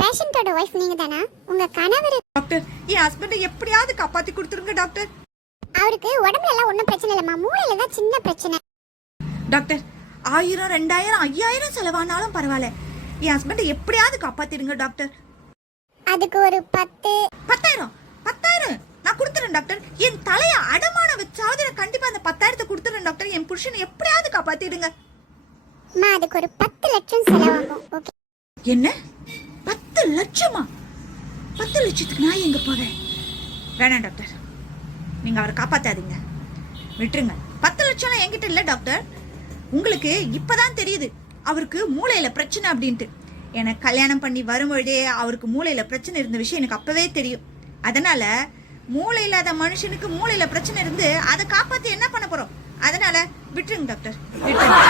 பேஷண்டோட wife நீங்க தானா? உங்க கணவர்? டாக்டர், என் ஹஸ்பண்டை எப்படியாவது காப்பாத்தி கொடுத்துருங்க டாக்டர். அவருக்கு உடம்புல எல்லாம் ஒன்றும் பிரச்சனை இல்லைம்மா, மூளையில தான் சின்ன பிரச்சனை. டாக்டர், 1000 2000 5000 செலவானாலும் பரவாயில்ல, என் ஹஸ்பண்டை எப்படியாவது காப்பாத்திடுங்க டாக்டர். அதுக்கு ஒரு 10,000 நான் கொடுத்துறேன் டாக்டர். என் தலைய அடமான வச்சாவது நான் கண்டிப்பா அந்த 10,000 கொடுத்துறேன் டாக்டர். என் புருஷனை எப்படியாவது காப்பாத்திடுங்க. அதுக்கு ஒரு 10 லட்சம் செலவாகும். ஓகே. என்ன 10 லட்சமா? 10 லட்சத்துக்கு நான் எங்க போவேன்? வேணாம் டாக்டர், நீங்க அவரை காப்பாத்தாதீங்க, விட்டுருங்க. 10 லட்சம்லாம் என்கிட்ட இல்ல டாக்டர். உங்களுக்கு இப்பதான் தெரியுது அவருக்கு மூளையில பிரச்சனை அப்படின்ட்டு. எனக்கு கல்யாணம் பண்ணி வரும்பொழுதே அவருக்கு மூளையில பிரச்சனை இருந்த விஷயம் எனக்கு அப்பவே தெரியும். அதனால மூளை இல்லாத மனுஷனுக்கு மூளையில பிரச்சனை இருந்து அதை காப்பாத்தி என்ன பண்ண போறோம்? அதனால விட்டுருங்க டாக்டர், விட்டுருங்க.